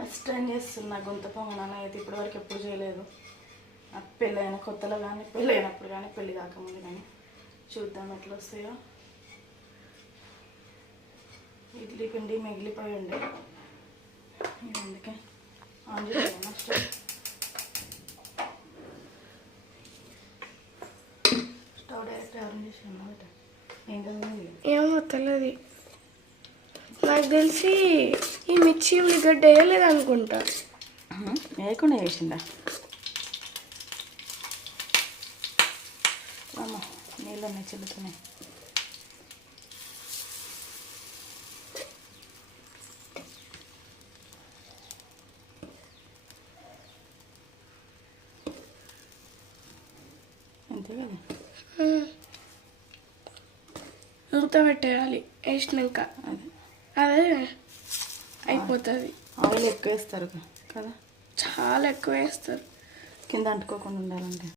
First time చేస్తున్నా గుంత పొంగనాలు అయితే ఇప్పటివరకు ఎప్పుడు చేయలేదు. పెళ్ళైన కొత్తలో కానీ పెళ్ళైనప్పుడు కానీ పెళ్ళి కాకముందు కానీ. చూద్దాం ఎట్లా వస్తాయో. ఇడ్లీ పిండి మిగిలిపోయి ఉండే అందుకే ఆన్ చేయాలి. స్టవ్ డైరెక్ట్ ఆన్ చేసాను. ఏం చదివింది ఏమో తెలియదు. నాకు తెలిసి ఈ మిర్చి ఉల్లిగడ్డ వేయలేదు అనుకుంటా. వేయకుండా వేసిందా? అమ్మ నీళ్ళు ఉన్నాయి చిల్లుతున్నాయి. అంతే కదా. మూత పెట్టేయాలి. వేసినాక అదే అయిపోతుంది. ఆయిల్ ఎక్కువ వేస్తారు కదా, చాలా ఎక్కువ వేస్తారు కింద అంటుకోకుండా ఉండాలంటే.